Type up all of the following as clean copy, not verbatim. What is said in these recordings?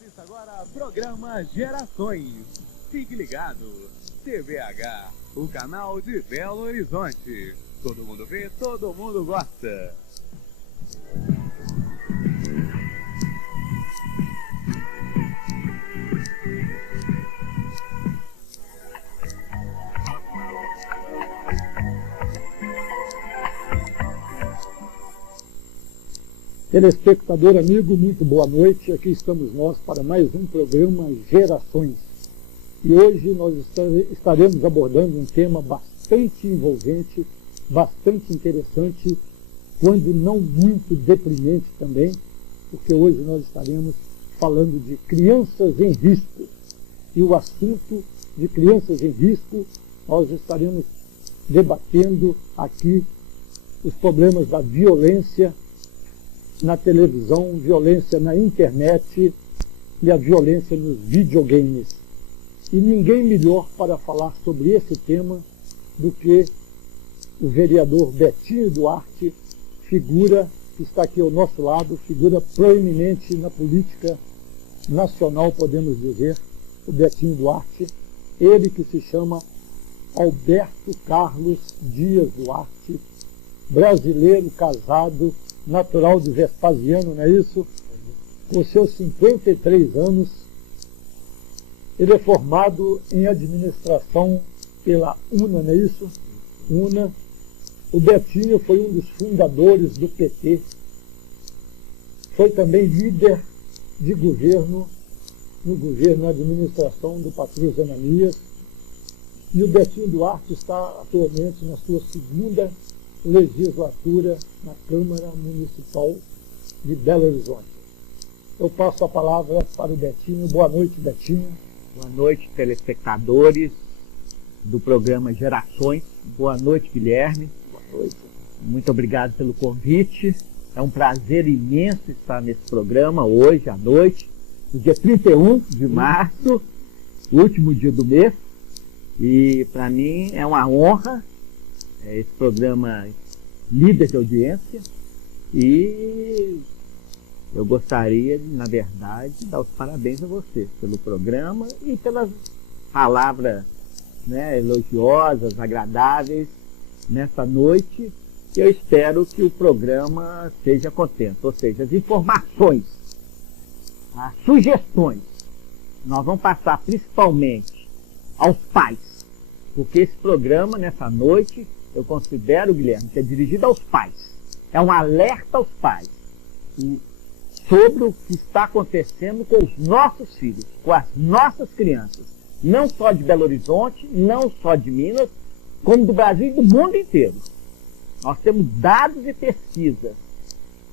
Assista agora programa Gerações. Fique ligado. TVH, o canal de Belo Horizonte. Todo mundo vê, todo mundo gosta. Telespectador amigo, muito boa noite. Aqui estamos nós para mais um programa Gerações. E hoje nós estaremos abordando um tema bastante envolvente, bastante interessante, quando não muito deprimente também, porque hoje nós estaremos falando de crianças em risco. E o assunto de crianças em risco, nós estaremos debatendo aqui os problemas da violência na televisão, violência na internet e a violência nos videogames. E ninguém melhor para falar sobre esse tema do que o vereador Betinho Duarte, figura que está aqui ao nosso lado, figura proeminente na política nacional, podemos dizer, o Betinho Duarte, ele que se chama Alberto Carlos Dias Duarte, brasileiro, casado, natural de Vespasiano, não é isso? Com seus 53 anos, ele é formado em administração pela UNA, não é isso? UNA. O Betinho foi um dos fundadores do PT, foi também líder de governo, na administração do Patrus Ananias, e o Betinho Duarte está atualmente na sua segunda legislatura na Câmara Municipal de Belo Horizonte. Eu passo a palavra para o Betinho. Boa noite, Betinho. Boa noite, telespectadores do programa Gerações. Boa noite, Guilherme. Boa noite. Muito obrigado pelo convite. É um prazer imenso estar nesse programa hoje à noite, no dia 31 de março, último dia do mês. E para mim é uma honra esse programa líder de audiência, e eu gostaria, na verdade, de dar os parabéns a você pelo programa e pelas palavras, elogiosas, agradáveis nessa noite. Eu espero que o programa seja contente, ou seja, as informações, as sugestões, nós vamos passar principalmente aos pais, porque esse programa, nessa noite, eu considero, Guilherme, que é dirigido aos pais. É um alerta aos pais sobre o que está acontecendo com os nossos filhos, com as nossas crianças. Não só de Belo Horizonte, não só de Minas, como do Brasil e do mundo inteiro. Nós temos dados e pesquisas.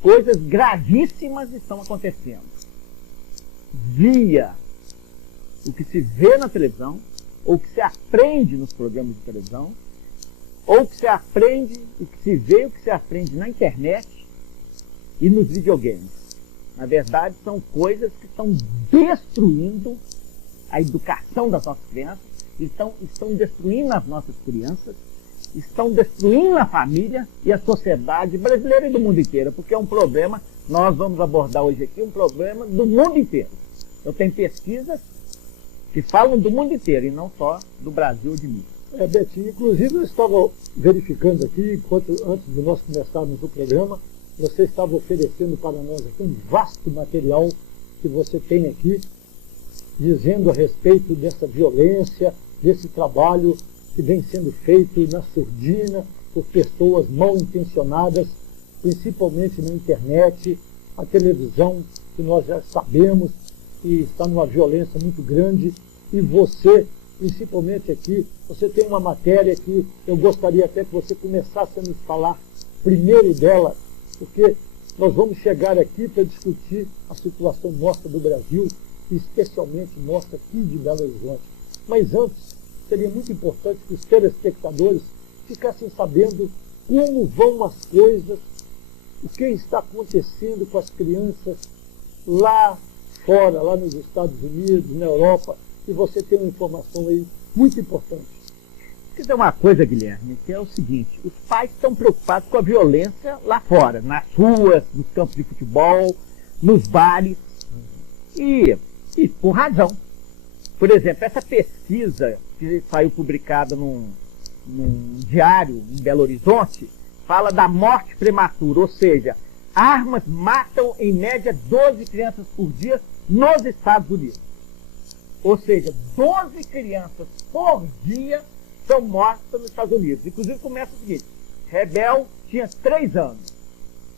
Coisas gravíssimas estão acontecendo. Via o que se vê na televisão, ou o que se aprende nos programas de televisão, ou o que se aprende, o que se vê, o que se aprende na internet e nos videogames. Na verdade, são coisas que estão destruindo a educação das nossas crianças, estão destruindo as nossas crianças, estão destruindo a família e a sociedade brasileira e do mundo inteiro, porque é um problema, nós vamos abordar hoje aqui, um problema do mundo inteiro. Eu tenho pesquisas que falam do mundo inteiro e não só do Brasil ou de Minas. Betinho, inclusive eu estava verificando aqui, antes de nós começarmos o programa, você estava oferecendo para nós aqui um vasto material que você tem aqui, dizendo a respeito dessa violência, desse trabalho que vem sendo feito na surdina por pessoas mal intencionadas, principalmente na internet, a televisão, que nós já sabemos que está numa violência muito grande, e você, principalmente aqui, você tem uma matéria que eu gostaria até que você começasse a nos falar primeiro dela, porque nós vamos chegar aqui para discutir a situação nossa do Brasil, e especialmente nossa aqui de Belo Horizonte. Mas antes, seria muito importante que os telespectadores ficassem sabendo como vão as coisas, o que está acontecendo com as crianças lá fora, lá nos Estados Unidos, na Europa, e você tem uma informação aí muito importante. Quer dizer uma coisa, Guilherme, que é o seguinte: os pais estão preocupados com a violência lá fora, nas ruas, nos campos de futebol, nos bares. E com razão. Por exemplo, essa pesquisa que saiu publicada num diário em Belo Horizonte fala da morte prematura, ou seja, armas matam em média 12 crianças por dia nos Estados Unidos. Ou seja, 12 crianças por dia são mortas nos Estados Unidos. Inclusive começa o seguinte: Rebel tinha 3 anos,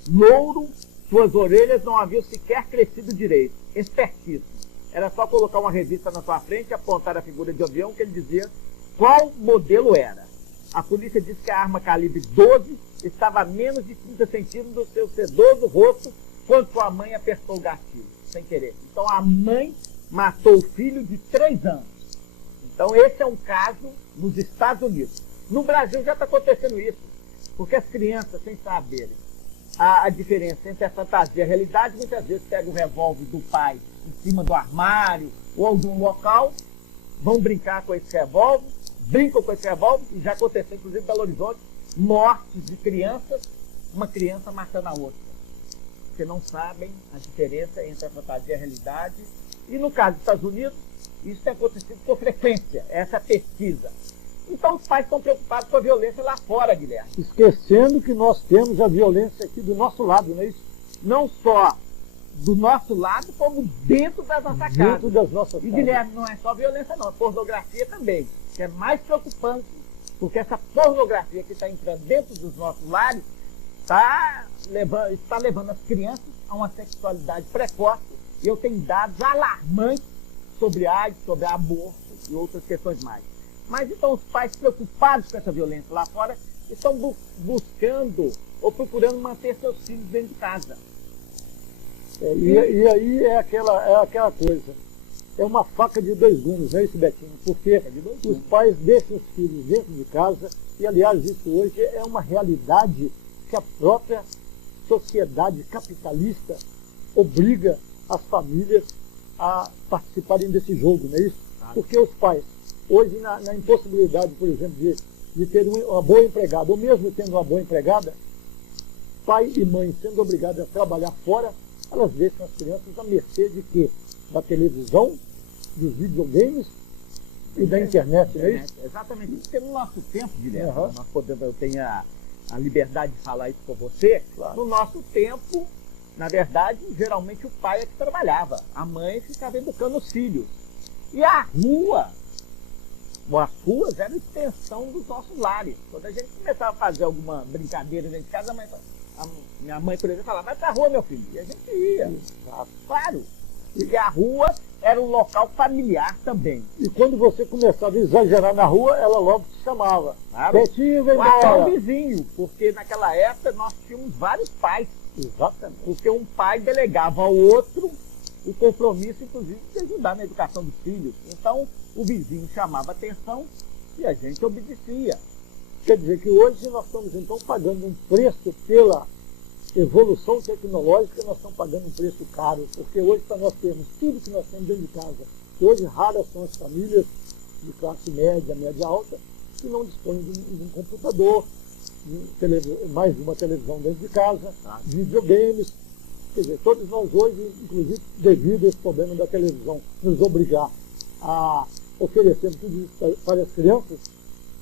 louro, suas orelhas não haviam sequer crescido direito, espertíssimo. Era só colocar uma revista na sua frente e apontar a figura de avião que ele dizia qual modelo era. A polícia disse que a arma calibre 12 estava a menos de 30 centímetros do seu sedoso rosto quando sua mãe apertou o gatilho, sem querer. Então a mãe matou o filho de 3 anos. Então esse é um caso nos Estados Unidos. No Brasil já está acontecendo isso, porque as crianças, sem saberem a diferença entre a fantasia e a realidade, muitas vezes pegam o revólver do pai em cima do armário ou de um local, vão brincar com esse revólver, brincam com esse revólver, e já aconteceu, inclusive, em Belo Horizonte, mortes de crianças, uma criança matando a outra. Porque não sabem a diferença entre a fantasia e a realidade. E no caso dos Estados Unidos, isso tem acontecido com frequência, essa pesquisa. Então os pais estão preocupados com a violência lá fora, Guilherme. Esquecendo que nós temos a violência aqui do nosso lado, não é isso? Não só do nosso lado, como dentro da nossa casa. Dentro das nossas E, casas. Guilherme, não é só violência não, é pornografia também, que é mais preocupante, porque essa pornografia que está entrando dentro dos nossos lares está levando as crianças a uma sexualidade precoce, e eu tenho dados alarmantes sobre AIDS, sobre aborto e outras questões mais. Mas então os pais preocupados com essa violência lá fora estão buscando ou procurando manter seus filhos dentro de casa. E aí é aquela coisa. É uma faca de 2 gumes, não é isso, Betinho? Porque os pais deixam os filhos dentro de casa, e aliás isso hoje é uma realidade que a própria sociedade capitalista obriga as famílias a participarem desse jogo, não é isso? Porque os pais, hoje na impossibilidade, por exemplo, de ter uma boa empregada, ou mesmo tendo uma boa empregada, pai e mãe sendo obrigados a trabalhar fora, elas deixam as crianças à mercê de quê? Da televisão, dos videogames e da internet, não é isso? Exatamente. Porque no nosso tempo, Guilherme, Uhum. eu tenho a liberdade de falar isso com você, Claro. No nosso tempo, na verdade, geralmente o pai é que trabalhava, a mãe ficava educando os filhos. E a rua, as ruas eram extensão dos nossos lares. Quando a gente começava a fazer alguma brincadeira dentro de casa, minha mãe, por exemplo, falava: vai pra rua, meu filho. E a gente ia. Exato. Claro. E a rua era um local familiar também. E quando você começava a exagerar na rua, ela logo te chamava. Claro. Betinho, vem Ou até o embora. vizinho, porque naquela época nós tínhamos vários pais. Exatamente. Porque um pai delegava ao outro o compromisso, inclusive, de ajudar na educação dos filhos. Então, o vizinho chamava atenção e a gente obedecia. Quer dizer que hoje nós estamos então pagando um preço pela evolução tecnológica, nós estamos pagando um preço caro, porque hoje para nós termos tudo que nós temos dentro de casa, que hoje raras são as famílias de classe média, média alta, que não dispõem de um computador, mais de uma televisão dentro de casa, videogames. Quer dizer, todos nós hoje, inclusive devido a esse problema da televisão nos obrigar a oferecer tudo isso para as crianças,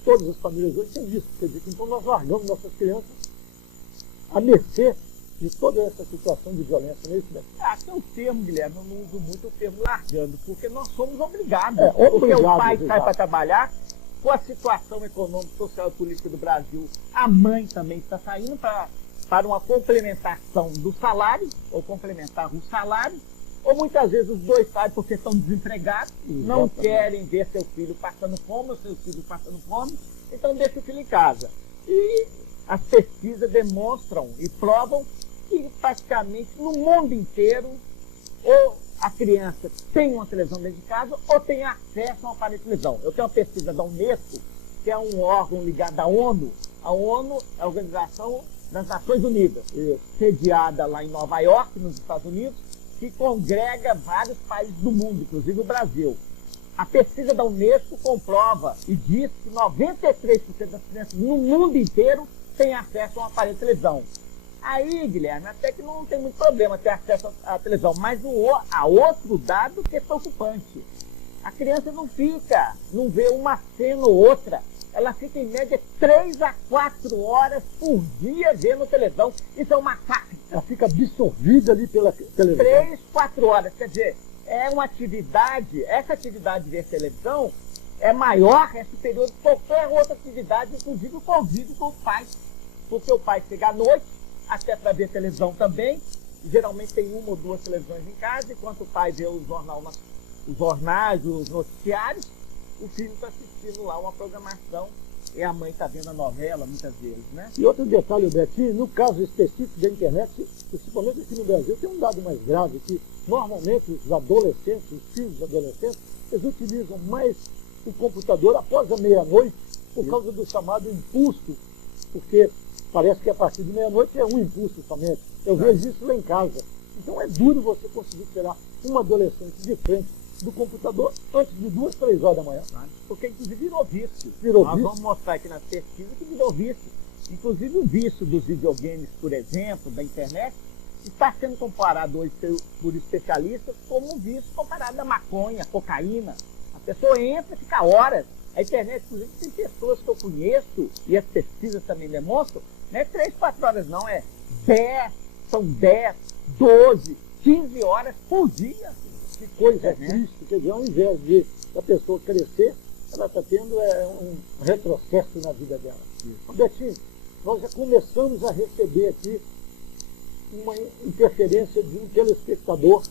todas as famílias hoje têm isso. Quer dizer, então nós largamos nossas crianças à mercê de toda essa situação de violência, não é isso, Beto? Tem um termo, Guilherme, eu não uso muito o termo largando, porque nós somos obrigados. Obrigado, porque o pai sai exato. para trabalhar, com a situação econômica, social e política do Brasil, a mãe também está saindo para uma complementação do salário, ou complementar o salário, ou muitas vezes os dois saem porque estão desempregados, não querem ver seu filho passando fome, ou seus filhos passando fome, então deixa o filho em casa. E as pesquisas demonstram e provam que praticamente no mundo inteiro, ou a criança tem uma televisão dentro de casa, ou tem acesso a um aparelho de televisão. Eu tenho uma pesquisa da Unesco, que é um órgão ligado à ONU. A ONU é a Organização das Nações Unidas, sediada lá em Nova York, nos Estados Unidos, que congrega vários países do mundo, inclusive o Brasil. A pesquisa da Unesco comprova e diz que 93% das crianças no mundo inteiro têm acesso a um aparelho de televisão. Aí, Guilherme, até que não tem muito problema ter acesso à televisão, mas há outro dado que é preocupante. A criança não vê uma cena ou outra. Ela fica em média 3 a 4 horas por dia vendo televisão. Isso é um massacre. Ela fica absorvida ali pela televisão. 3, 4 horas. Quer dizer, é uma atividade, essa atividade de ver televisão é maior, é superior de qualquer outra atividade, inclusive o convívio com os pais. Porque o pai chega à noite, até para ver televisão também. Geralmente tem uma ou duas televisões em casa, enquanto o pai vê os jornais, os noticiários, o filho está assistindo lá uma programação e a mãe está vendo a novela muitas vezes, né? E outro detalhe, Betinho, no caso específico da internet, principalmente aqui no Brasil, tem um dado mais grave, que normalmente os adolescentes, os filhos dos adolescentes, eles utilizam mais o computador após a meia-noite por causa do chamado impulso, porque parece que a partir de meia-noite é um impulso somente. Eu vejo isso lá em casa. Então é duro você conseguir tirar um adolescente de frente do computador antes de 2, 3 horas da manhã. Porque inclusive virou vício. Virou Nós vício. vamos mostrar aqui nas pesquisas que virou vício. Inclusive o vício dos videogames, por exemplo, da internet, está sendo comparado hoje por especialistas como um vício comparado à maconha, à cocaína. A pessoa entra e fica horas. A internet, inclusive, tem pessoas que eu conheço, e as pesquisas também demonstram, não é 3, 4 horas não, são 10, 12, 15 horas por dia. Que coisa triste, quer dizer, ao invés de a pessoa crescer, ela está tendo um retrocesso na vida dela. Betinho, nós já começamos a receber aqui uma interferência de um telespectador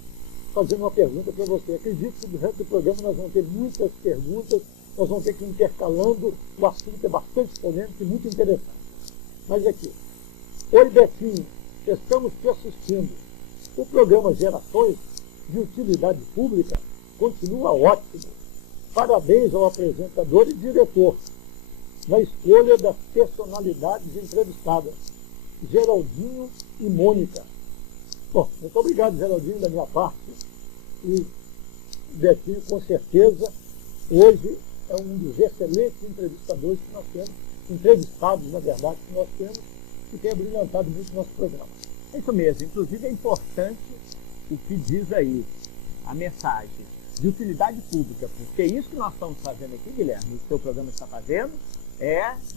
fazendo uma pergunta para você. Acredito que durante o programa nós vamos ter muitas perguntas, nós vamos ter que ir intercalando, o assunto é bastante polêmico e muito interessante. Mas aqui, oi Betinho, estamos te assistindo. O programa Gerações de Utilidade Pública continua ótimo. Parabéns ao apresentador e diretor na escolha das personalidades entrevistadas, Geraldinho e Mônica. Bom, muito obrigado, Geraldinho, da minha parte. E Betinho, com certeza, hoje é um dos excelentes entrevistadores que nós temos, entrevistados, na verdade, que nós temos, que tem brilhantado muito o nosso programa. É isso mesmo. Inclusive é importante o que diz aí, a mensagem de utilidade pública, porque isso que nós estamos fazendo aqui, Guilherme, o seu programa está fazendo,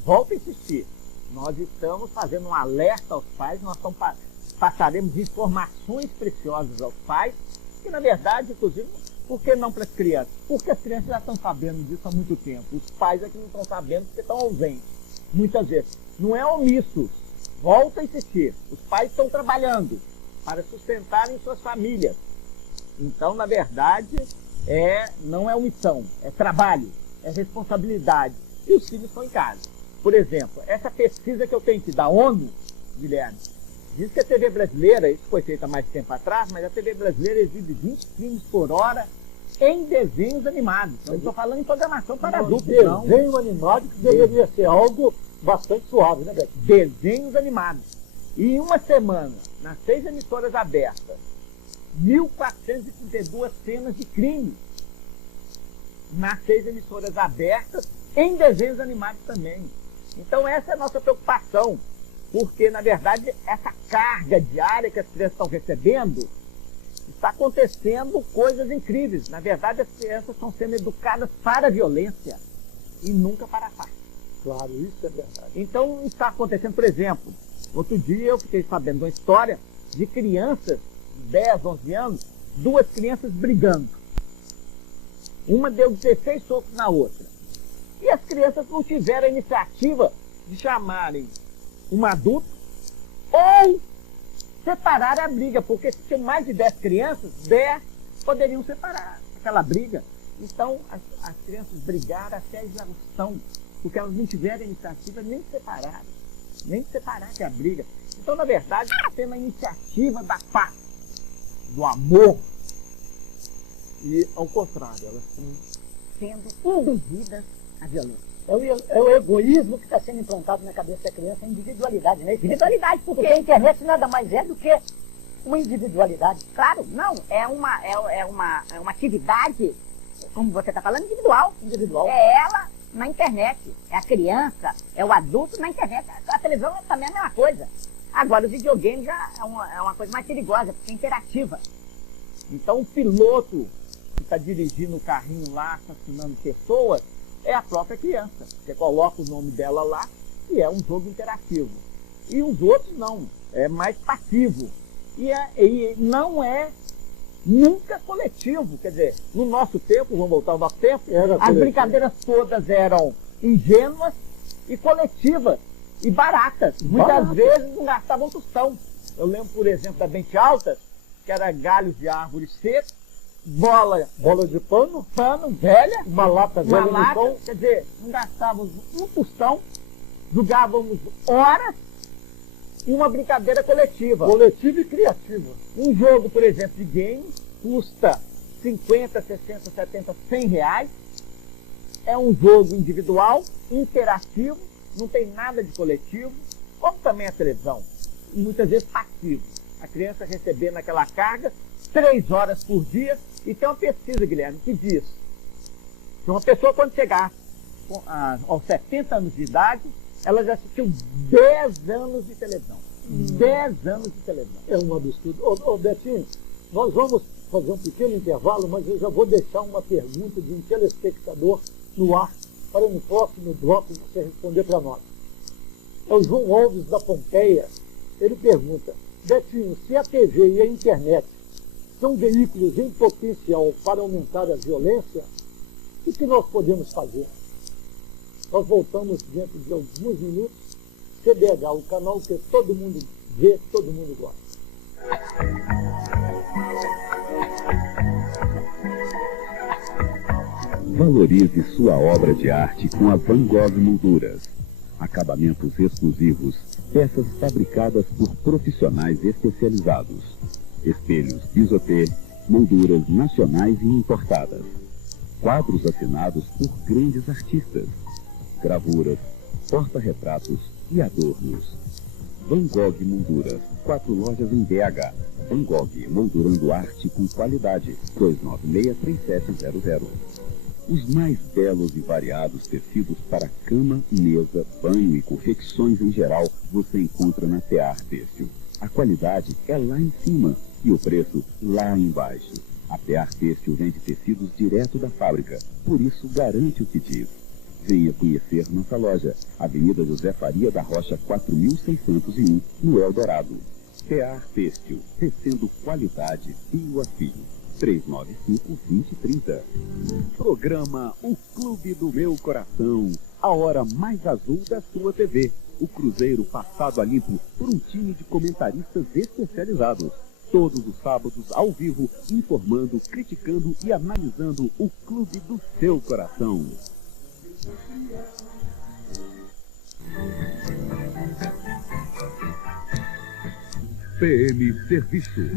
volta a insistir, nós estamos fazendo um alerta aos pais, nós passaremos informações preciosas aos pais, que na verdade, inclusive, por que não para as crianças? Porque as crianças já estão sabendo disso há muito tempo, os pais é que não estão sabendo porque estão ausentes, muitas vezes. Não é omissos, volta a insistir, os pais estão trabalhando para sustentarem suas famílias. Então, na verdade, não é omissão, é trabalho, é responsabilidade. E os filhos estão em casa. Por exemplo, essa pesquisa que eu tenho aqui da ONU, Guilherme, diz que a TV brasileira, isso foi feito há mais tempo atrás, mas a TV brasileira exibe 20 filmes por hora em desenhos animados. Eu não estou falando em programação para adultos, não. Desenho animado que deveria ser algo bastante suave, né, Beto? Desenhos animados. E em uma semana, nas 6 emissoras abertas, 1.432 cenas de crime. Nas 6 emissoras abertas, em desenhos animados também. Então essa é a nossa preocupação, porque na verdade essa carga diária que as crianças estão recebendo, está acontecendo coisas incríveis. Na verdade as crianças estão sendo educadas para a violência e nunca para a paz. Claro, isso é verdade. Então está acontecendo, por exemplo, outro dia eu fiquei sabendo de uma história de crianças de 10, 11 anos, 2 crianças brigando. Uma deu 16 socos na outra. E as crianças não tiveram a iniciativa de chamarem um adulto ou separar a briga, porque se tinham mais de 10 crianças, 10 poderiam separar aquela briga. Então as crianças brigaram até a exaustão, porque elas não tiveram a iniciativa nem de separar que a briga. Então, na verdade, está tendo a iniciativa da paz, do amor, e ao contrário, elas estão sendo induzidas à violência. É o egoísmo que está sendo implantado na cabeça da criança, a individualidade, né? Individualidade, porque a internet nada mais é do que uma individualidade. Claro, não, é uma atividade, como você está falando, individual. É ela na internet, é a criança, é o adulto na internet. A televisão também é a mesma coisa. Agora, o videogame já é uma coisa mais perigosa, porque é interativa. Então, o piloto que está dirigindo o carrinho lá, assassinando pessoas, é a própria criança. Você coloca o nome dela lá e é um jogo interativo. E os outros não, é mais passivo. E não é nunca coletivo. Quer dizer, no nosso tempo, vamos voltar ao nosso tempo, as brincadeiras todas eram ingênuas e coletivas e baratas. Muitas vezes não gastavam tostão. Eu lembro, por exemplo, da Bente Altas, que era galhos de árvore seco, bola de pano velha, uma lata velha no chão. Quer dizer, não gastávamos um tostão, jogávamos horas e uma brincadeira coletiva. Coletiva e criativa. Um jogo, por exemplo, de game custa 50, 60, 70, 100 reais. É um jogo individual, interativo, não tem nada de coletivo, como também a televisão. E muitas vezes passivo. A criança recebendo aquela carga 3 horas por dia. E tem uma pesquisa, Guilherme, que diz que uma pessoa, quando chegar aos 70 anos de idade, ela já assistiu 10 anos de televisão. 10 anos de televisão. É um absurdo. Ô Betinho, nós vamos fazer um pequeno intervalo, mas eu já vou deixar uma pergunta de um telespectador no ar para no próximo bloco você responder para nós. É o João Alves da Pompeia. Ele pergunta: Betinho, se a TV e a internet são veículos em potencial para aumentar a violência, o que nós podemos fazer? Nós voltamos dentro de alguns minutos. CBH, o canal que todo mundo vê, todo mundo gosta. Valorize sua obra de arte com a Van Gogh Molduras. Acabamentos exclusivos, peças fabricadas por profissionais especializados. Espelhos bisotê, molduras nacionais e importadas. Quadros assinados por grandes artistas. Gravuras, porta-retratos e adornos. Van Gogh Molduras, 4 lojas em BH. Van Gogh, moldurando arte com qualidade. 296-3700. Os mais belos e variados tecidos para cama, mesa, banho e confecções em geral você encontra na Tear Têxtil. A qualidade é lá em cima e o preço lá embaixo. A Tear Têxtil vende tecidos direto da fábrica, por isso garante o que diz. Venha conhecer nossa loja, Avenida José Faria da Rocha 4601, no Eldorado. Tear Têxtil, tecendo qualidade fio a fio. 395-2030. Programa O Clube do Meu Coração, a hora mais azul da sua TV. O Cruzeiro passado a limpo por um time de comentaristas especializados. Todos os sábados, ao vivo, informando, criticando e analisando o clube do seu coração. PM Serviço.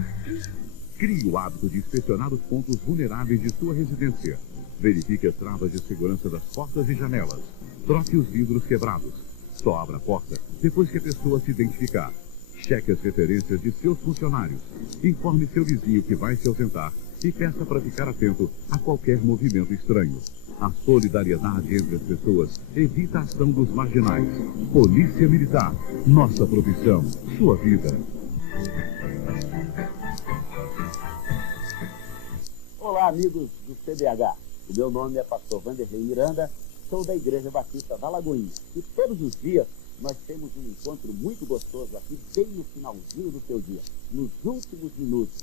Crie o hábito de inspecionar os pontos vulneráveis de sua residência. Verifique as travas de segurança das portas e janelas. Troque os vidros quebrados. Só abra a porta depois que a pessoa se identificar. Cheque as referências de seus funcionários. Informe seu vizinho que vai se ausentar e peça para ficar atento a qualquer movimento estranho. A solidariedade entre as pessoas evita a ação dos marginais. Polícia Militar. Nossa profissão. Sua vida. Olá, amigos do CBH. O meu nome é pastor Vanderlei Miranda, sou da Igreja Batista da Lagoinha. E todos os dias nós temos um encontro muito gostoso aqui, bem no finalzinho do seu dia, nos últimos minutos.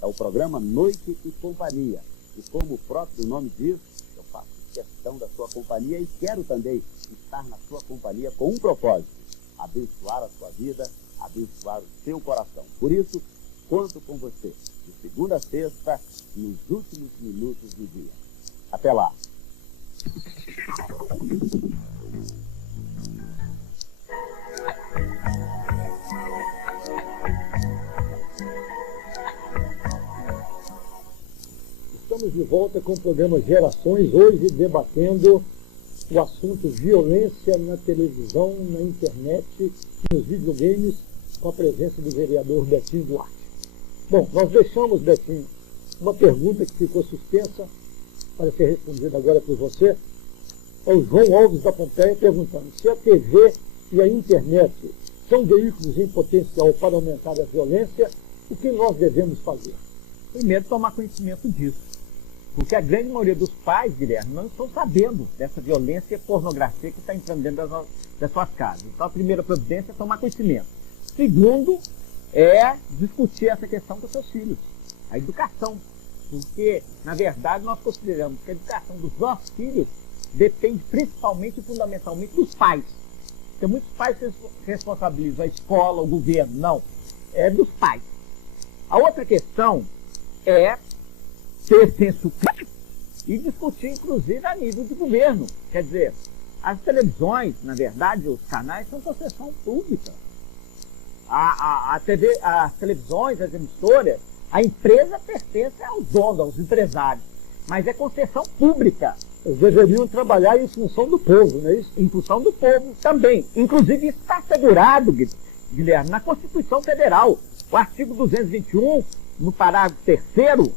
É o programa Noite e Companhia. E como o próprio nome diz, eu faço questão da sua companhia e quero também estar na sua companhia com um propósito: abençoar a sua vida, abençoar o seu coração. Por isso, conto com você, de segunda a sexta, nos últimos minutos do dia. Até lá! Estamos de volta com o programa Gerações, hoje debatendo o assunto violência na televisão, na internet e nos videogames, com a presença do vereador Betinho Duarte. Bom, nós deixamos, Betinho, uma pergunta que ficou suspensa para ser respondida agora por você. É o João Alves da Pompeia perguntando se a TV e a internet são veículos em potencial para aumentar a violência, o que nós devemos fazer? Primeiro, tomar conhecimento disso. Porque a grande maioria dos pais, Guilherme, não estão sabendo dessa violência e pornografia que está entrando dentro das suas casas. Então, a primeira providência é tomar conhecimento. Segundo, é discutir essa questão com seus filhos. A educação. Porque, na verdade, nós consideramos que a educação dos nossos filhos depende principalmente e fundamentalmente dos pais. Porque muitos pais responsabilizam a escola, o governo. Não. É dos pais. A outra questão é ter senso crítico e discutir, inclusive, a nível de governo. Quer dizer, as televisões, na verdade, os canais são concessão pública. As televisões, as emissoras, a empresa pertence aos donos, aos empresários, mas é concessão pública. Eles deveriam trabalhar em função do povo, não é isso? Em função do povo também. Inclusive, isso está assegurado, Guilherme, na Constituição Federal. O artigo 221, no parágrafo 3º,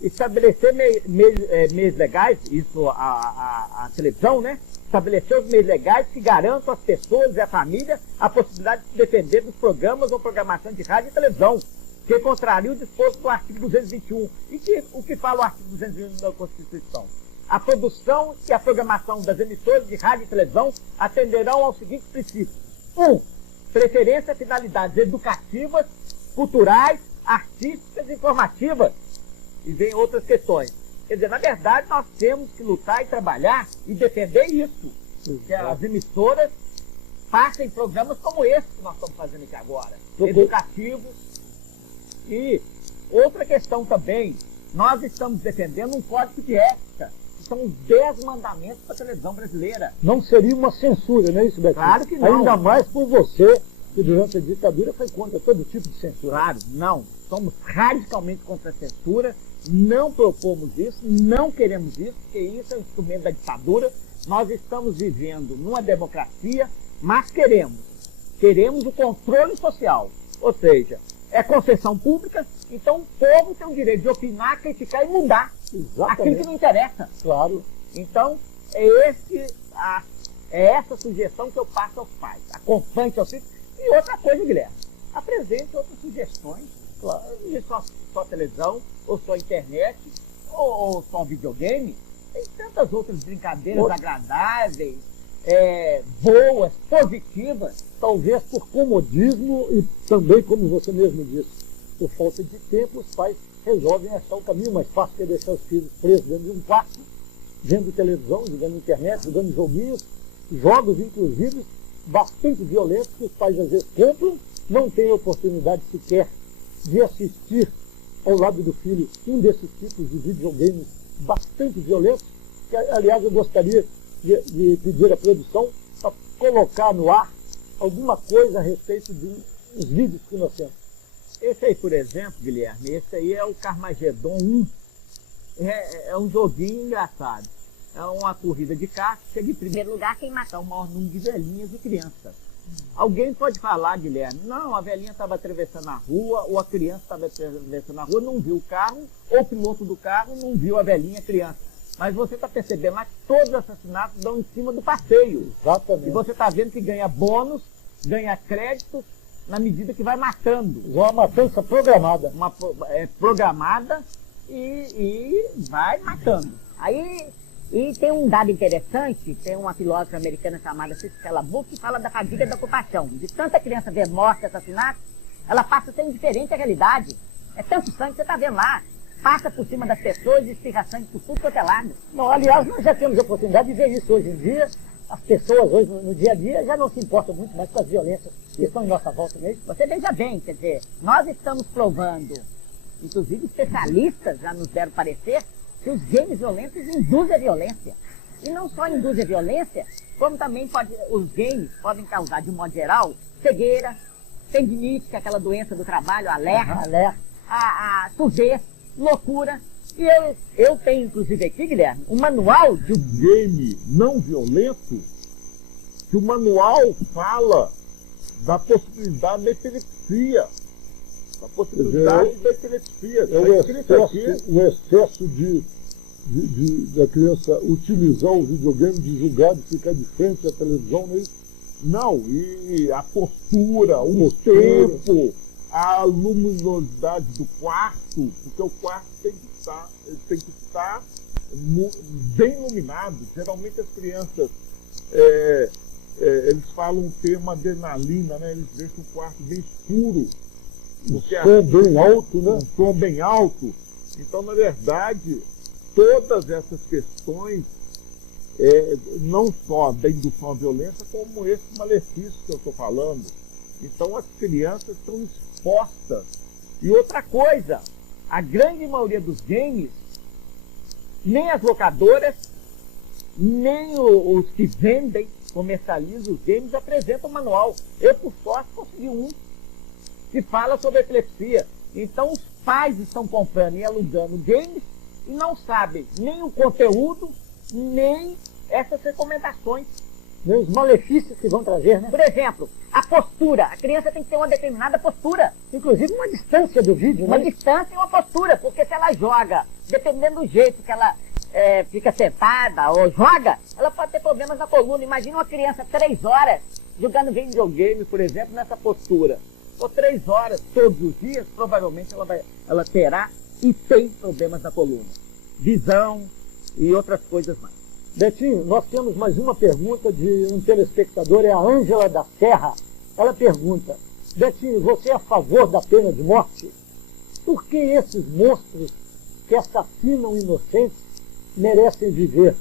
estabelecer meios legais, isso a televisão, né? Estabelecer os meios legais que garantam às pessoas e à família a possibilidade de se defender dos programas ou programação de rádio e televisão, que contraria o disposto do artigo 221. E o que fala o artigo 221 da Constituição? A produção e a programação das emissoras de rádio e televisão atenderão aos seguintes princípios. 1. Preferência a finalidades educativas, culturais, artísticas e informativas. E vem outras questões. Quer dizer, na verdade, nós temos que lutar e trabalhar e defender isso. Que as emissoras passem programas como esse que nós estamos fazendo aqui agora. Educativos. E outra questão também, nós estamos defendendo um código de ética. Que são os 10 mandamentos para a televisão brasileira. Não seria uma censura, não é isso, Betinho? Claro que não. Ainda mais por você, que durante a ditadura foi contra todo tipo de censura. Claro, não. Somos radicalmente contra a censura. Não propomos isso, não queremos isso, porque isso é um instrumento da ditadura. Nós estamos vivendo numa democracia, mas queremos o controle social. Ou seja, é concessão pública, então o povo tem o direito de opinar, criticar e mudar. Exatamente. Aquilo que não interessa. Claro. Então, é essa sugestão que eu passo aos pais. Acompanhe seus filhos. E outra coisa, Guilherme, apresente outras sugestões. Claro, de só televisão, ou só internet, ou só videogame. Tem tantas outras brincadeiras agradáveis, boas, positivas. Talvez por comodismo e também, como você mesmo disse, por falta de tempo, os pais resolvem achar o caminho mais fácil, que é deixar os filhos presos dentro de um quarto, vendo televisão, jogando internet, jogando joguinhos, jogos inclusive bastante violentos, que os pais às vezes compram, não têm oportunidade sequer de assistir ao lado do filho um desses tipos de videogames bastante violentos, que aliás eu gostaria de pedir à produção para colocar no ar alguma coisa a respeito dos vídeos que nós temos. Esse aí, por exemplo, Guilherme, esse aí é o Carmageddon 1. É um joguinho engraçado. É uma corrida de carro, chega em primeiro lugar quem matar o maior número de velhinhas e crianças. Alguém pode falar, Guilherme, não, a velhinha estava atravessando a rua, ou a criança estava atravessando a rua, não viu o carro, ou o piloto do carro não viu a velhinha e a criança. Mas você está percebendo lá que todos os assassinatos dão em cima do passeio. Exatamente. E você está vendo que ganha bônus, ganha créditos, na medida que vai matando. Uma matança programada. Programada e vai matando. E tem um dado interessante, tem uma filósofa americana chamada Cicely Buck, que fala da fadiga da ocupação. De tanta criança ver morte, assassinato, ela passa a ser indiferente à realidade. É tanto sangue que você está vendo lá. Passa por cima das pessoas e espirra sangue por tudo quanto é lado. Não, aliás, nós já temos a oportunidade de ver isso hoje em dia. As pessoas hoje, no dia a dia, já não se importam muito mais com as violências que estão em nossa volta mesmo. Você veja bem, quer dizer, nós estamos provando, inclusive especialistas já nos deram parecer, que os games violentos induzem a violência. E não só induzem a violência, como também os games podem causar, de um modo geral, cegueira, tendinite, que é aquela doença do trabalho, alerta, a surdez, loucura. E eu tenho, inclusive, aqui, Guilherme, um manual de um game não violento, que o manual fala da possibilidade da epilepsia. Da possibilidade da epilepsia. O excesso da criança utilizar o videogame, de julgar, de ficar de frente à televisão, né? Não, e a postura, o tempo, a luminosidade do quarto, porque o quarto tem que estar bem iluminado. Geralmente as crianças, eles falam o termo adrenalina, né? Eles deixam o quarto bem escuro. Porque som bem alto, né? Um som bem alto. Então, na verdade, todas essas questões, não só da indução à violência, como esse malefício que eu estou falando. Então, as crianças estão expostas. E outra coisa, a grande maioria dos games, nem as locadoras, nem os que vendem, comercializam os games, apresentam manual. Eu, por sorte, consegui um que fala sobre epilepsia. Então, os pais estão comprando e alugando games e não sabem nem o conteúdo, nem essas recomendações. Nem os malefícios que vão trazer, né? Por exemplo, a postura. A criança tem que ter uma determinada postura. Inclusive uma distância do vídeo, Uma né? distância e uma postura. Porque se ela joga, dependendo do jeito que ela fica sentada ou joga, ela pode ter problemas na coluna. Imagina uma criança 3 horas jogando videogame, por exemplo, nessa postura. Por 3 horas, todos os dias, provavelmente ela terá e tem problemas na coluna. Visão e outras coisas mais. Betinho, nós temos mais uma pergunta de um telespectador, é a Ângela da Serra. Ela pergunta: Betinho, você é a favor da pena de morte? Por que esses monstros que assassinam inocentes merecem viver?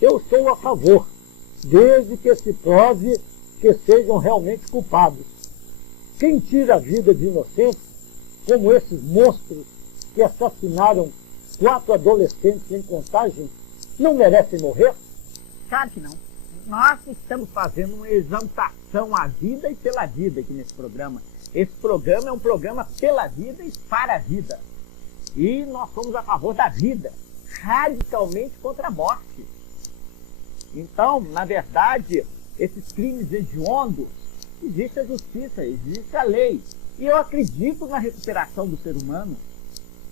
Eu sou a favor, desde que se prove que sejam realmente culpados. Quem tira a vida de inocentes, como esses monstros que assassinaram 4 adolescentes em Contagem, não merecem morrer? Claro que não. Nós estamos fazendo uma exaltação à vida e pela vida aqui nesse programa. Esse programa é um programa pela vida e para a vida. E nós somos a favor da vida, radicalmente contra a morte. Então, na verdade, esses crimes hediondos, existe a justiça, existe a lei. E eu acredito na recuperação do ser humano.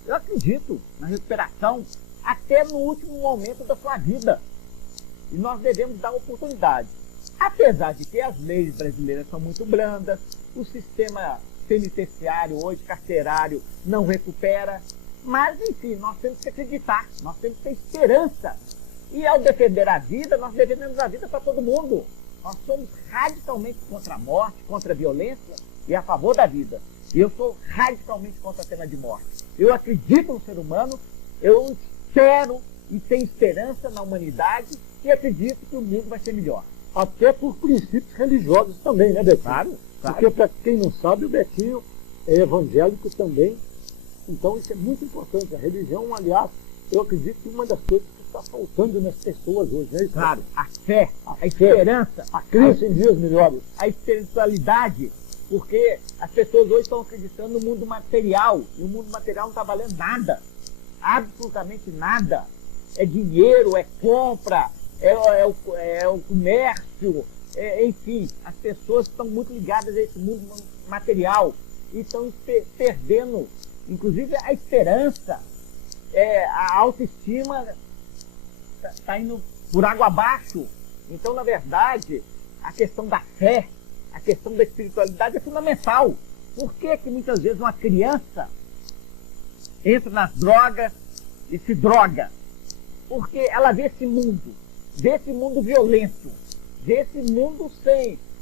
Eu acredito na recuperação até no último momento da sua vida. E nós devemos dar oportunidade. Apesar de que as leis brasileiras são muito brandas, o sistema penitenciário hoje, carcerário, não recupera. Mas, enfim, nós temos que acreditar, nós temos que ter esperança. E ao defender a vida, nós defendemos a vida para todo mundo. Nós somos radicalmente contra a morte, contra a violência e a favor da vida. E eu sou radicalmente contra a pena de morte. Eu acredito no ser humano, eu espero e tenho esperança na humanidade e acredito que o mundo vai ser melhor. Até por princípios religiosos também, né, Betinho? Claro. Porque, para quem não sabe, o Betinho é evangélico também. Então, isso é muito importante. A religião, aliás, eu acredito que uma das coisas que está faltando nas pessoas hoje, né? Claro, a fé, a esperança, a crença em dias melhores. a espiritualidade, porque as pessoas hoje estão acreditando no mundo material, e o mundo material não está valendo nada, absolutamente nada. É dinheiro, é compra, é o comércio, enfim, as pessoas estão muito ligadas a esse mundo material e estão perdendo, inclusive, a esperança, a autoestima está indo por água abaixo. Então, na verdade, a questão da fé, a questão da espiritualidade é fundamental. Por que que muitas vezes uma criança entra nas drogas e se droga? Porque ela vê esse mundo violento, vê esse mundo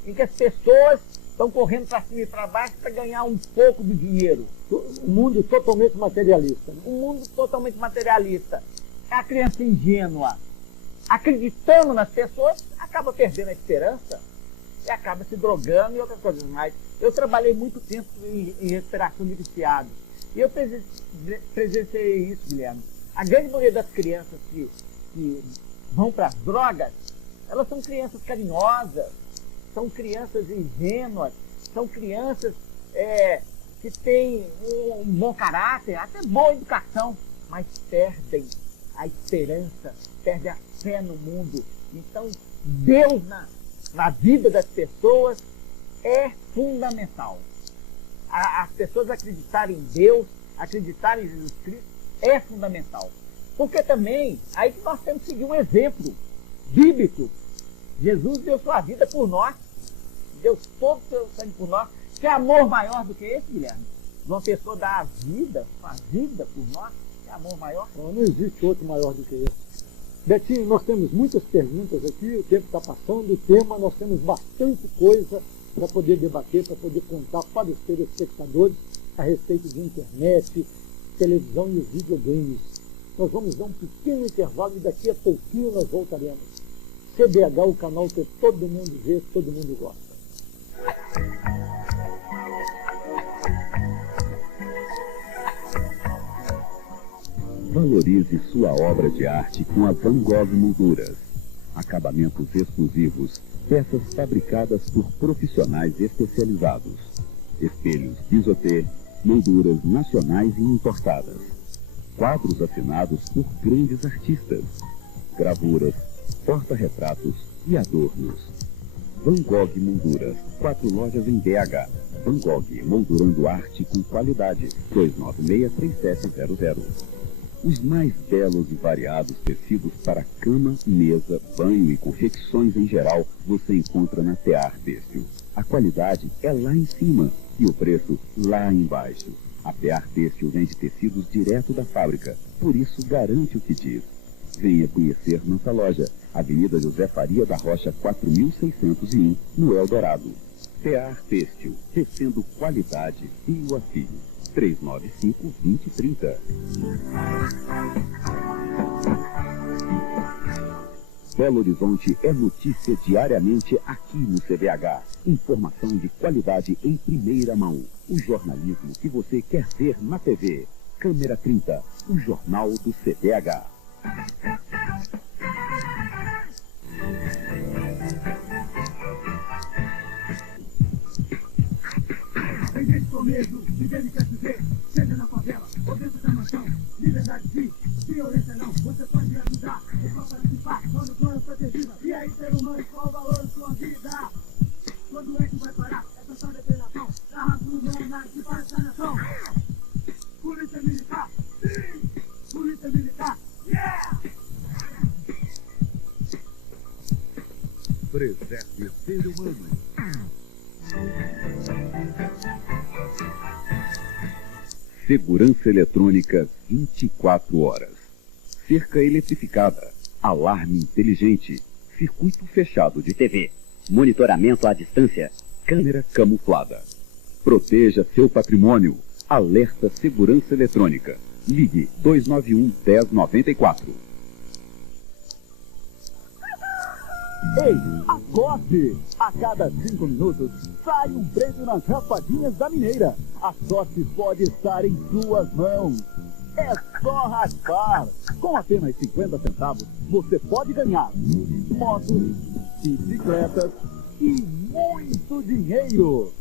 em que as pessoas estão correndo para cima e para baixo para ganhar um pouco do dinheiro. Um mundo totalmente materialista. Né? Um mundo totalmente materialista. A criança ingênua, acreditando nas pessoas, acaba perdendo a esperança e acaba se drogando e outras coisas mais. Eu trabalhei muito tempo em recuperação de viciados e eu presenciei isso, Guilherme. A grande maioria das crianças que vão para as drogas, elas são crianças carinhosas, são crianças ingênuas, são crianças que têm um bom caráter, até boa educação, mas perdem a esperança, perdem a fé no mundo. Então, Deus na vida das pessoas é fundamental. As pessoas acreditarem em Deus, acreditarem em Jesus Cristo, é fundamental. Porque também, aí que nós temos que seguir um exemplo bíblico. Jesus deu sua vida por nós. Deus todo o seu sangue por nós. Que amor maior do que esse, Guilherme? Uma pessoa dá a vida por nós. Que amor maior? Não existe outro maior do que esse. Betinho, nós temos muitas perguntas aqui, o tempo está passando, o tema, nós temos bastante coisa para poder debater, para poder contar para os telespectadores a respeito de internet, televisão e os videogames. Nós vamos dar um pequeno intervalo e daqui a pouquinho nós voltaremos. CBH, o canal que todo mundo vê, todo mundo gosta. Valorize sua obra de arte com a Van Gogh Molduras. Acabamentos exclusivos, peças fabricadas por profissionais especializados. Espelhos bisotê, molduras nacionais e importadas. Quadros assinados por grandes artistas. Gravuras, porta-retratos e adornos. Van Gogh Molduras, 4 lojas em BH. Van Gogh, moldurando arte com qualidade. 296-3700. Os mais belos e variados tecidos para cama, mesa, banho e confecções em geral você encontra na Tear Têxtil. A qualidade é lá em cima e o preço lá embaixo. A Tear Têxtil vende tecidos direto da fábrica, por isso garante o que diz. Venha conhecer nossa loja, Avenida José Faria da Rocha 4601, no Eldorado. Tear Têxtil, tecendo qualidade fio a fio. 395-2030. Belo Horizonte é notícia diariamente aqui no CBH. Informação de qualidade em primeira mão. O jornalismo que você quer ver na TV. Câmera 30, o jornal do CBH. Tem gente com medo, ninguém quer viver, seja na favela ou dentro da mansão. Liberdade sim, violência não, você pode ajudar, é só participar, quando o plano protegida. E aí, ser humano, qual o valor da sua vida? Quando é que vai parar essa só depredação da raça humana que faz a nação? Polícia militar, sim, polícia militar, yeah! Preserve o ser humano. Segurança eletrônica 24 horas. Cerca eletrificada, alarme inteligente, circuito fechado de TV, monitoramento à distância, câmera camuflada. Proteja seu patrimônio. Alerta Segurança Eletrônica. Ligue 291-1094. Ei, acorde! A cada 5 minutos sai um prêmio nas raspadinhas da Mineira. A sorte pode estar em suas mãos. É só raspar. Com apenas 50 centavos, você pode ganhar motos, bicicletas e muito dinheiro.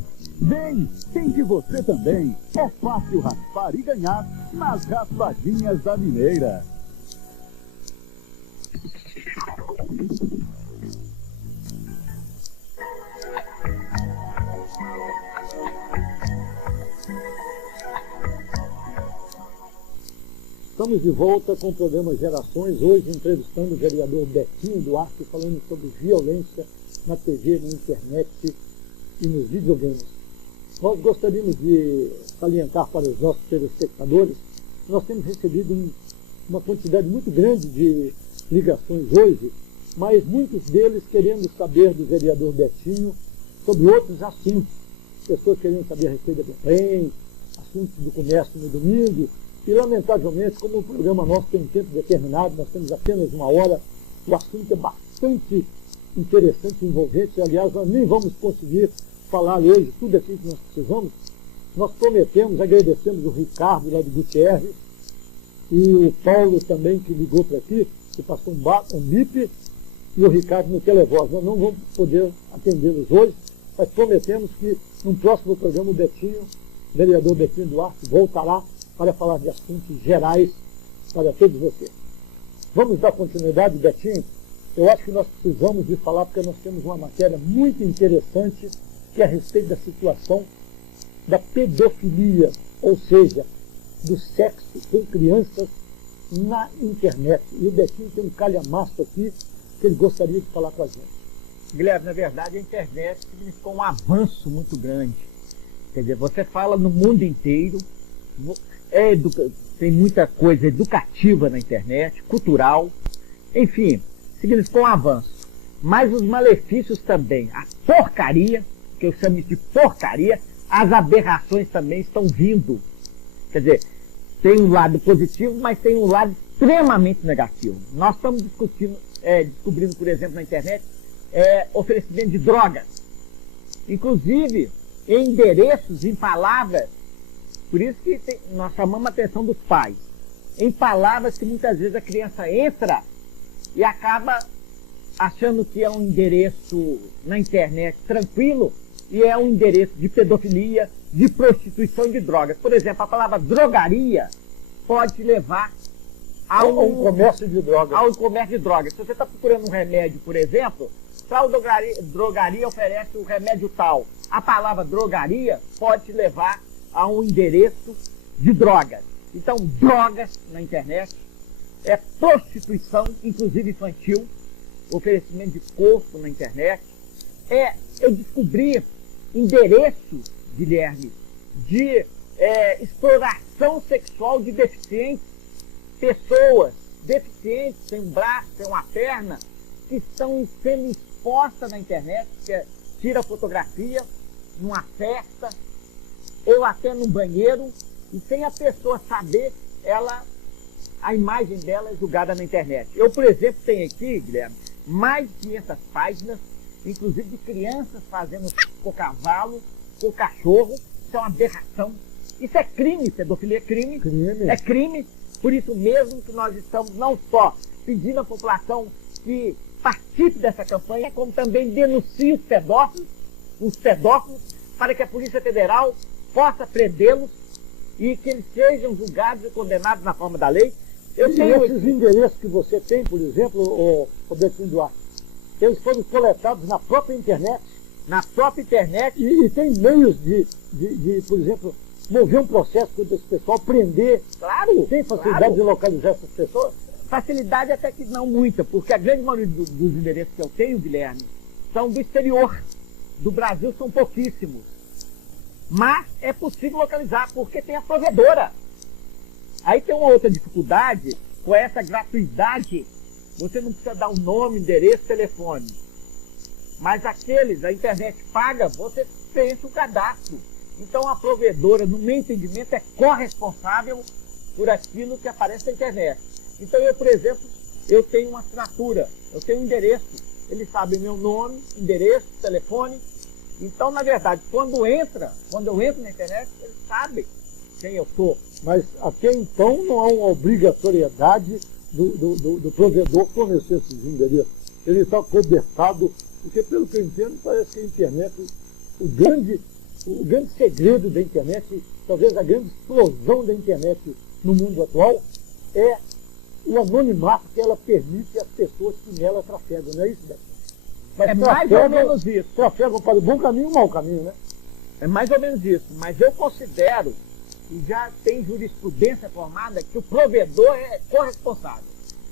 Vem, tente você também. É fácil raspar e ganhar nas raspadinhas da Mineira. Estamos de volta com o programa Gerações, hoje entrevistando o vereador Betinho Duarte, falando sobre violência na TV, na internet e nos videogames. Nós gostaríamos de salientar para os nossos telespectadores que nós temos recebido uma quantidade muito grande de ligações hoje, mas muitos deles querendo saber do vereador Betinho sobre outros assuntos. Pessoas querendo saber a respeito da Betrem, assuntos do comércio no domingo. E, lamentavelmente, como o programa nosso tem um tempo determinado, nós temos apenas 1 hora, o assunto é bastante interessante e envolvente. Aliás, nós nem vamos conseguir falar hoje tudo aquilo que nós precisamos. Nós prometemos, agradecemos o Ricardo lá de Gutierrez e o Paulo também, que ligou para aqui, que passou um bip, e o Ricardo no televoz. Nós não vamos poder atendê-los hoje, mas prometemos que no próximo programa o vereador Betinho Duarte voltará para falar de assuntos gerais para todos vocês. Vamos dar continuidade, Betinho? Eu acho que nós precisamos de falar, porque nós temos uma matéria muito interessante, que é a respeito da situação da pedofilia, ou seja, do sexo com crianças na internet. E o Betinho tem um calhamaço aqui, que ele gostaria de falar com a gente. Guilherme, na verdade a internet significou um avanço muito grande. Quer dizer, você fala no mundo inteiro, tem muita coisa educativa na internet, cultural, enfim, significou um avanço. Mas os malefícios também, a porcaria, que eu chamo de porcaria, as aberrações também estão vindo. Quer dizer, tem um lado positivo, mas tem um lado extremamente negativo. Nós estamos descobrindo, por exemplo, na internet, oferecimento de drogas. Inclusive, em endereços, em palavras. Por isso que nós chamamos a atenção dos pais. Em palavras que muitas vezes a criança entra e acaba achando que é um endereço na internet tranquilo e é um endereço de pedofilia, de prostituição e de drogas. Por exemplo, a palavra drogaria pode levar a um comércio de drogas. Ao comércio de drogas. Se você está procurando um remédio, por exemplo, tal drogaria oferece o remédio tal. A palavra drogaria pode te levar a um endereço de drogas. Então, drogas na internet é prostituição, inclusive infantil, oferecimento de corpo na internet. Eu descobri endereços, Guilherme, de exploração sexual de deficientes, pessoas deficientes, sem um braço, sem uma perna, que estão sendo expostas na internet, que tira fotografia numa festa ou até num banheiro, e sem a pessoa saber, a imagem dela é julgada na internet. Eu, por exemplo, tenho aqui, Guilherme, mais de 500 páginas, inclusive de crianças fazendo com cavalo, com cachorro. Isso é uma aberração. Isso é crime, pedofilia é crime. É crime. Por isso mesmo que nós estamos não só pedindo à população que participe dessa campanha, como também denuncie os pedófilos, para que a Polícia Federal possa prendê-los e que eles sejam julgados e condenados na forma da lei. Esses endereços que você tem, por exemplo, Robertinho Duarte, eles foram coletados na própria internet. Na própria internet. E tem meios de, por exemplo, mover um processo contra esse pessoal, prender. Claro. Tem facilidade de localizar essas pessoas? Facilidade até que não muita, porque a grande maioria dos endereços que eu tenho, Guilherme, são do exterior. Do Brasil são pouquíssimos. Mas é possível localizar, porque tem a provedora. Aí tem uma outra dificuldade, com essa gratuidade, você não precisa dar o nome, endereço, telefone. Mas a internet paga, você preenche o cadastro. Então a provedora, no meu entendimento, é corresponsável por aquilo que aparece na internet. Então eu, por exemplo, eu tenho uma assinatura, eu tenho um endereço. Eles sabem meu nome, endereço, telefone. Então, na verdade, quando eu entro na internet, eles sabem quem eu sou. Mas até então não há uma obrigatoriedade do provedor fornecer esses endereços. Ele está cobertado, porque pelo que eu entendo, parece que a internet, o grande segredo da internet, talvez a grande explosão da internet no mundo atual, é o anonimato que ela permite às pessoas que nela trafegam, não é isso, Beto? Mas mais ou menos isso. Trafegam para o bom caminho ou o mau caminho, né? É mais ou menos isso. Mas eu considero, e já tem jurisprudência formada, que o provedor é corresponsável.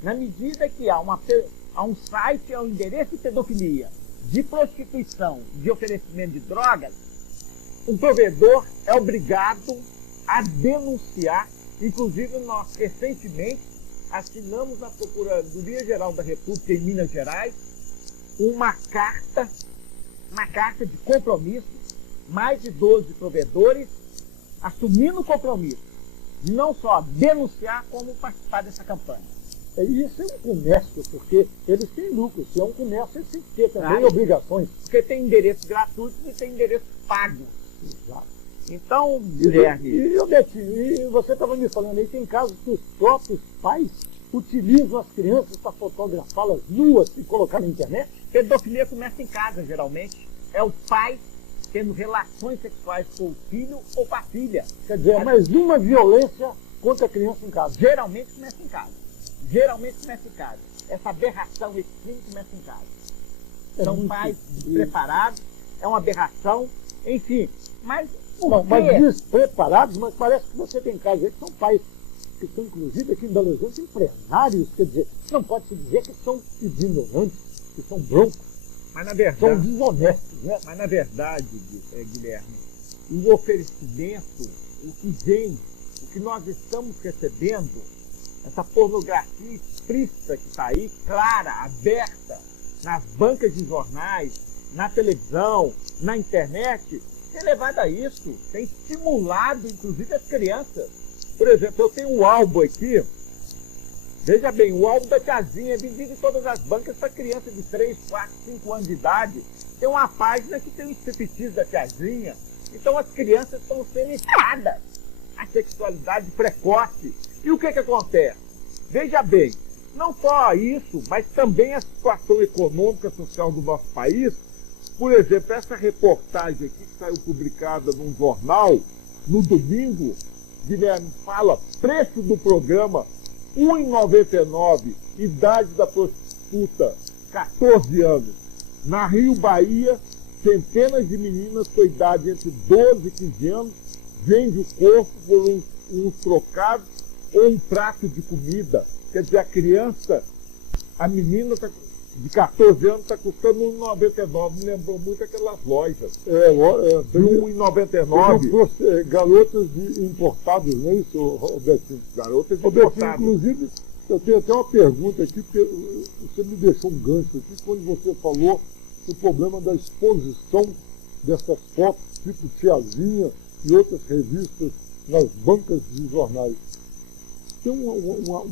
Na medida que há um site, há um endereço de pedofilia, de prostituição, de oferecimento de drogas, o provedor é obrigado a denunciar. Inclusive, nós recentemente assinamos na Procuradoria-Geral da República em Minas Gerais uma carta de compromisso, mais de 12 provedores assumindo o compromisso de não só denunciar, como participar dessa campanha. Isso é um comércio, porque eles têm lucro. Se é um comércio, eles têm que ter também obrigações. Porque tem endereços gratuitos e tem endereços pagos. Exato. Então, Guilherme... E Betinho, você estava me falando aí, tem casos que os próprios pais utilizam as crianças para fotografá-las nuas e colocar na internet? Pedofilia começa em casa, geralmente. É o pai tendo relações sexuais com o filho ou com a filha. Quer dizer, mais uma violência contra a criança em casa. Geralmente começa em casa. Geralmente começa em casa. Essa aberração, esse crime começa em casa. São pais despreparados, é uma aberração, enfim. Mas despreparados, mas parece que você tem casos aí que são pais que são, inclusive, aqui em Belo Horizonte, empresários. Quer dizer, não pode se dizer que são ignorantes, que são broncos. Mas na são verdade, desonestos, né? mas na verdade, Guilherme, o oferecimento, o que vem, o que nós estamos recebendo, essa pornografia explícita que está aí, clara, aberta, nas bancas de jornais, na televisão, na internet, tem levado a isso, tem estimulado, inclusive, as crianças. Por exemplo, eu tenho um álbum aqui, veja bem, o álbum da tiazinha é vendido em todas as bancas para criança de 3, 4, 5 anos de idade. Tem uma página que tem o striptease da tiazinha. Então as crianças estão sendo iniciadas à sexualidade precoce. E o que acontece? Veja bem, não só isso, mas também a situação econômica e social do nosso país. Por exemplo, essa reportagem aqui que saiu publicada num jornal, no domingo, Guilherme, fala preço do programa R$ 1,99, idade da prostituta, 14 anos. Na Rio Bahia, centenas de meninas com idade entre 12 e 15 anos vendem o corpo por uns trocados ou um prato de comida. Quer dizer, a criança, a menina de 14 anos está custando R$ 1,99. Me lembrou muito aquelas lojas. De R$ 1,99. Garotas importadas, não é isso, Robertinho? Garotas Robertinho, importadas. inclusive, eu tenho até uma pergunta aqui, porque você me deixou um gancho aqui, quando você falou do problema da exposição dessas fotos, tipo Tiazinha e outras revistas, nas bancas de jornais. Tem uma